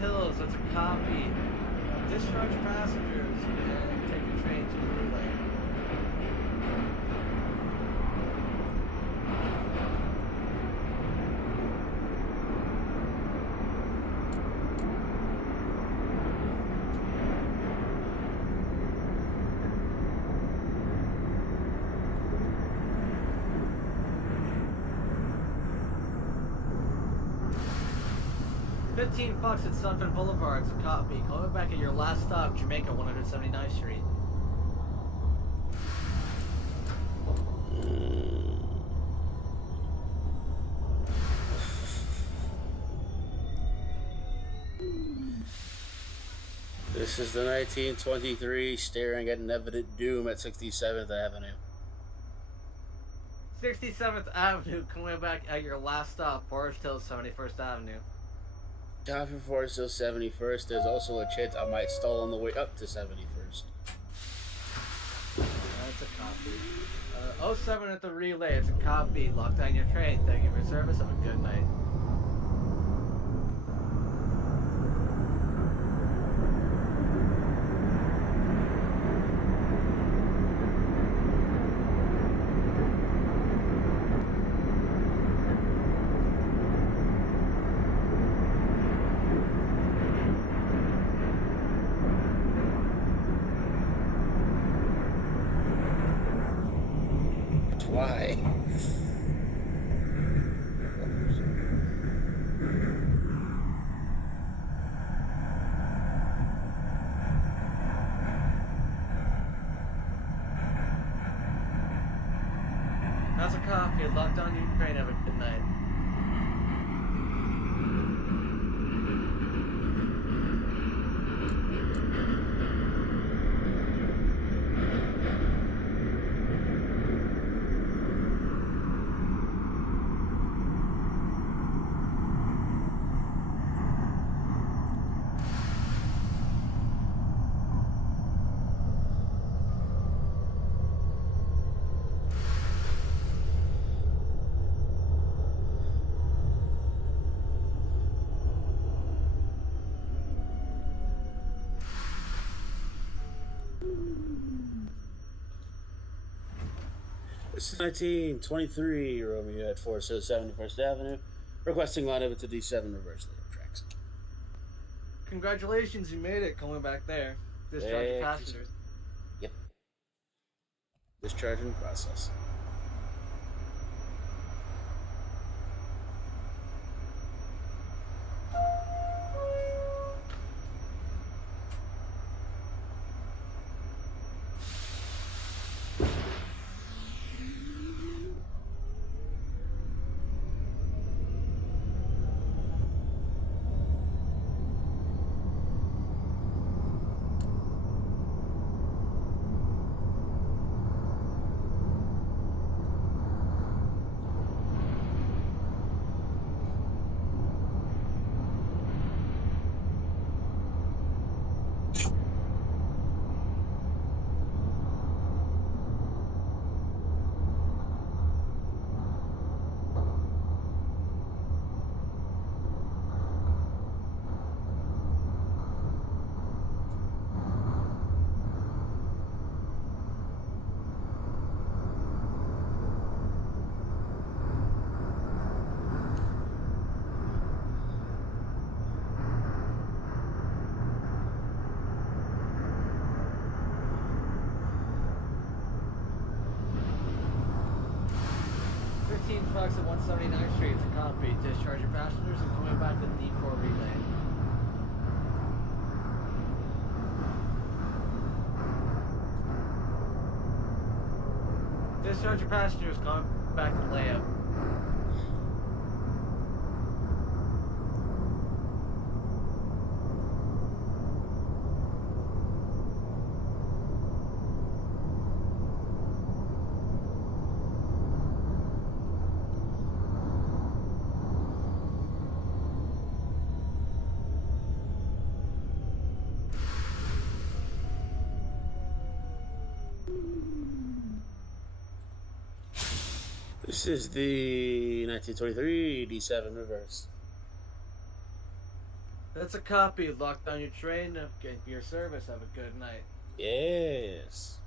Hills, that's a copy. Discharge passengers and take your train to the relay. Fox at Sunfin Boulevard, it's a copy. Call it back at your last stop, Jamaica 179th Street. This is the 1923 staring at inevitable doom at 67th Avenue. 67th Avenue, coming back at your last stop, Forest Hills 71st Avenue. Copy for still 71st. There's also a chance I might stall on the way up to 71st. That's a copy. 07 at the relay, it's a copy. Lock down your train. Thank you for your service. Have a good night. guy. That's a copy. Locked on your train. Have a good night. This is 1923 Romeo at 407 First Avenue, requesting line over to D7 reverse later tracks. Congratulations, you made it. Coming back there. Discharge your passengers. Yep. Discharge in process. Fox at 179th Street. It's a copy. Discharge your passengers and coming back to D4 relay. Discharge your passengers. Coming back to layout. This is the 1923 D7 reverse. That's a copy. Locked on your train. Get your service. Have a good night. Yes.